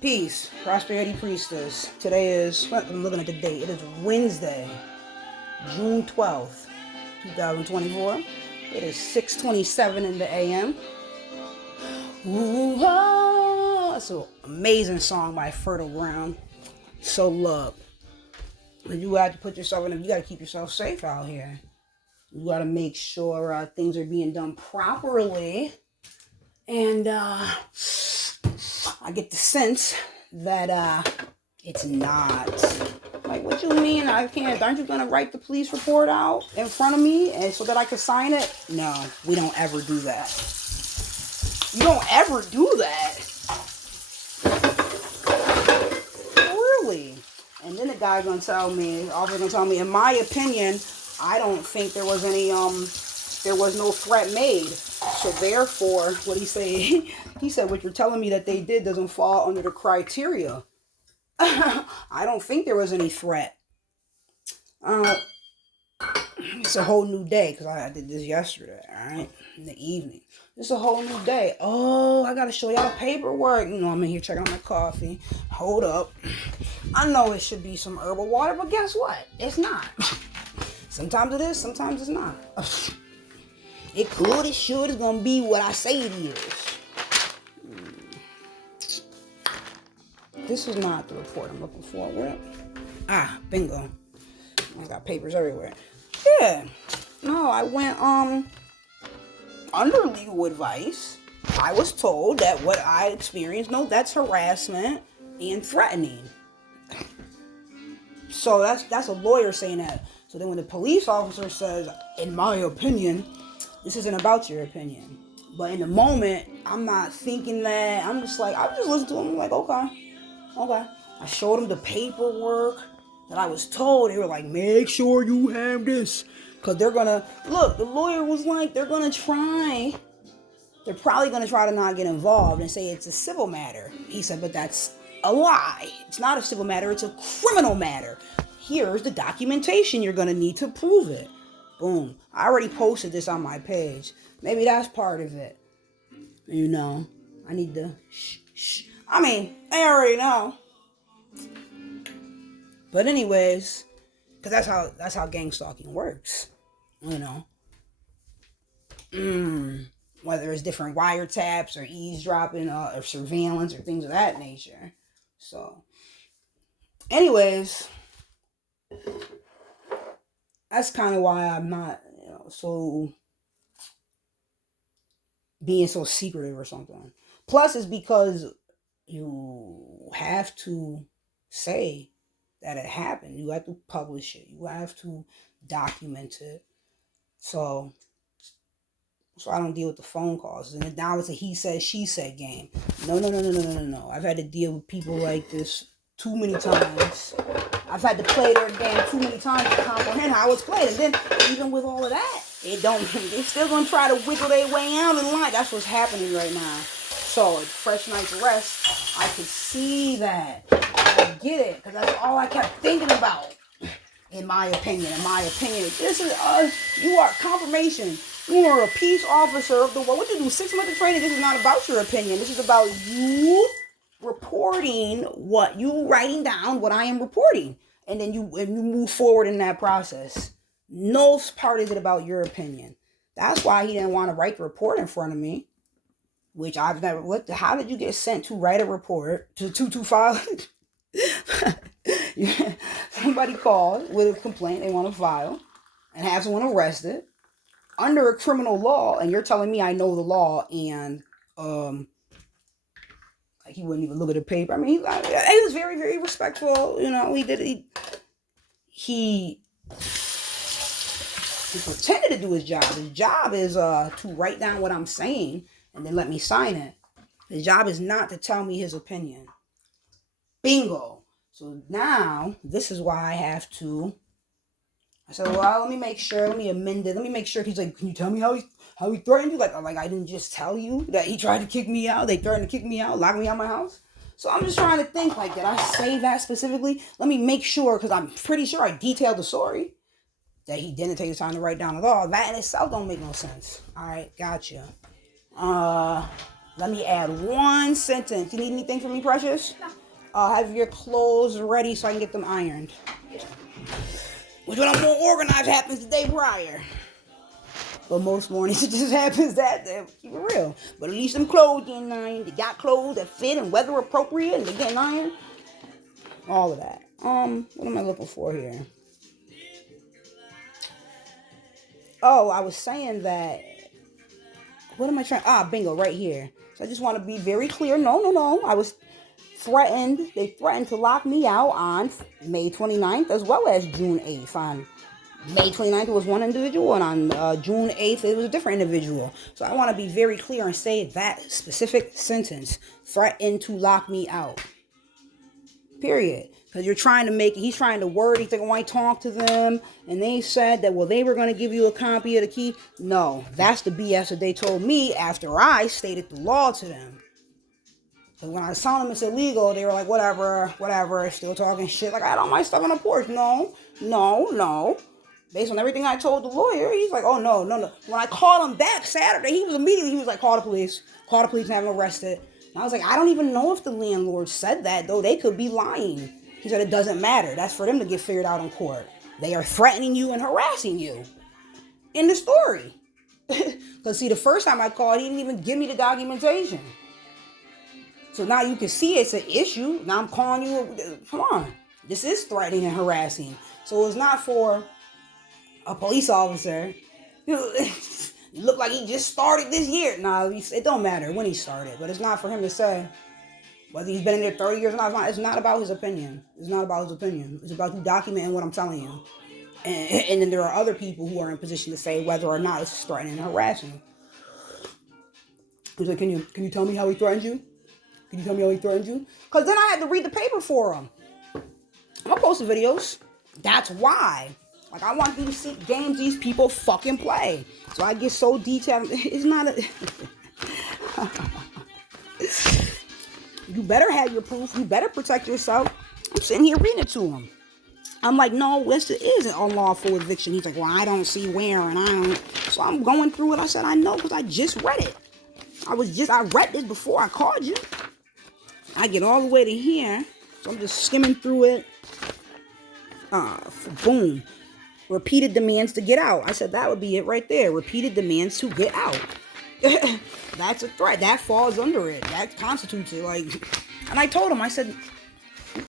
Peace, Prosperity Priestess. Today is, I'm looking at the date, it is Wednesday, June 12th, 2024. It is 6:27 in the a.m. Ooh, oh, that's an amazing song by Fertile Ground. So look, you got to put yourself in, you got to keep yourself safe out here. You got to make sure things are being done properly. And I get the sense that it's not. Like, what you mean I can't? Aren't you going to write the police report out in front of me and so that I can sign it? No, we don't ever do that. You don't ever do that. Really? And then the guy's going to tell me, the officer's going to tell me, in my opinion, I don't think there was any, there was no threat made. So therefore, what he say? He said, what you're telling me that they did doesn't fall under the criteria. I don't think there was any threat. It's a whole new day because I did this yesterday, all right, in the evening. It's a whole new day. Oh, I got to show y'all the paperwork. You know, I'm in here checking on my coffee. Hold up. I know it should be some herbal water, but guess what? It's not. Sometimes it is, sometimes it's not. It could, it should, it's going to be what I say it is. This is not the report I'm looking for. Where? Bingo. I got papers everywhere. Yeah. No, I went, under legal advice. I was told that what I experienced, no, that's harassment and threatening. So that's a lawyer saying that. So then when the police officer says, in my opinion, this isn't about your opinion. But in the moment, I'm not thinking that. I'm just like, I just listen to him. I'm like, okay. I showed them the paperwork that I was told. They were like, make sure you have this. Because they're going to, look, the lawyer was like, they're probably going to try to not get involved and say it's a civil matter. He said, but that's a lie. It's not a civil matter. It's a criminal matter. Here's the documentation you're going to need to prove it. Boom. I already posted this on my page. Maybe that's part of it. You know, I need to shh. I mean, I already know. But anyways, because that's how gang stalking works. You know. Whether it's different wiretaps or eavesdropping or surveillance or things of that nature. So, anyways, that's kind of why I'm not, so being so secretive or something. Plus, it's because you have to say that it happened. You have to publish it. You have to document it. So I don't deal with the phone calls. And now it's a he said, she said game. No. I've had to deal with people like this too many times. I've had to play their game too many times to comprehend how it's played. And then even with all of that, they're still going to try to wiggle their way out in line. That's what's happening right now. So at Fresh Night's Rest, I could see that. I get it. Because that's all I kept thinking about. In my opinion. This is you are confirmation. You are a peace officer of the world. What you do, 6 months of training, this is not about your opinion. This is about you reporting you writing down what I am reporting. And then you move forward in that process. No part is it about your opinion. That's why he didn't want to write the report in front of me. Which I've never, how did you get sent to write a report to 225? Somebody called with a complaint they want to file and have someone arrested under a criminal law, and you're telling me I know the law, and like he wouldn't even look at the paper. I mean, he was very, very respectful. He pretended to do his job. His job is to write down what I'm saying and then let me sign it. His job is not to tell me his opinion. Bingo. So now, this is why I have to. I said, well, let me make sure. Let me amend it. Let me make sure. He's like, can you tell me how he threatened you? Like I didn't just tell you that he tried to kick me out. They threatened to kick me out, lock me out of my house. So I'm just trying to think, like, did I say that specifically? Let me make sure, because I'm pretty sure I detailed the story. That he didn't take the time to write down at all. That in itself don't make no sense. All right, gotcha. Let me add one sentence. You need anything from me, Precious? Have your clothes ready so I can get them ironed. Which when I'm more organized happens the day prior. But most mornings it just happens that day. Keep it real. But at least them clothes getting ironed. They got clothes that fit and weather appropriate and they getting ironed. All of that. What am I looking for here? Oh, I was saying that. What am I trying? Bingo, right here. So I just want to be very clear. No. I was threatened. They threatened to lock me out on May 29th as well as June 8th. On May 29th, it was one individual, and on June 8th, it was a different individual. So I want to be very clear and say that specific sentence. Threatened to lock me out. Period. Because he's trying to word, he's like, oh, I talked to them, and they said that, well, they were going to give you a copy of the key. No, that's the BS that they told me after I stated the law to them. But when I was telling them it's illegal, they were like, whatever, still talking shit. Like, I had all my stuff on the porch. No. Based on everything I told the lawyer, he's like, oh, no. When I called him back Saturday, he was like, call the police and have him arrested. And I was like, I don't even know if the landlord said that, though. They could be lying. He said it doesn't matter. That's for them to get figured out in court. They are threatening you and harassing you. In the story. Because, see, the first time I called, he didn't even give me the documentation. So now you can see it's an issue. Now I'm calling you. Come on. This is threatening and harassing. So it's not for a police officer. You look like he just started this year. No, it don't matter when he started. But it's not for him to say whether he's been in there 30 years or not. It's not about his opinion. It's about you documenting what I'm telling you. And then there are other people who are in position to say whether or not it's threatening and harassing. He's like, can you tell me how he threatened you? Because then I had to read the paper for him. I'm going to post the videos. That's why. Like, I want you to see games these people fucking play. So I get so detailed. It's not a... You better have your proof. You better protect yourself. I'm sitting here reading it to him. I'm like, no, this is an unlawful eviction. He's like, well, I don't see where, and I don't... So I'm going through it. I said, I know, because I just read it. I read this before I called you. I get all the way to here. So I'm just skimming through it. Boom. Repeated demands to get out. I said, that would be it right there. Repeated demands to get out. That's a threat. That falls under it. That constitutes it. Like, and I told him, I said,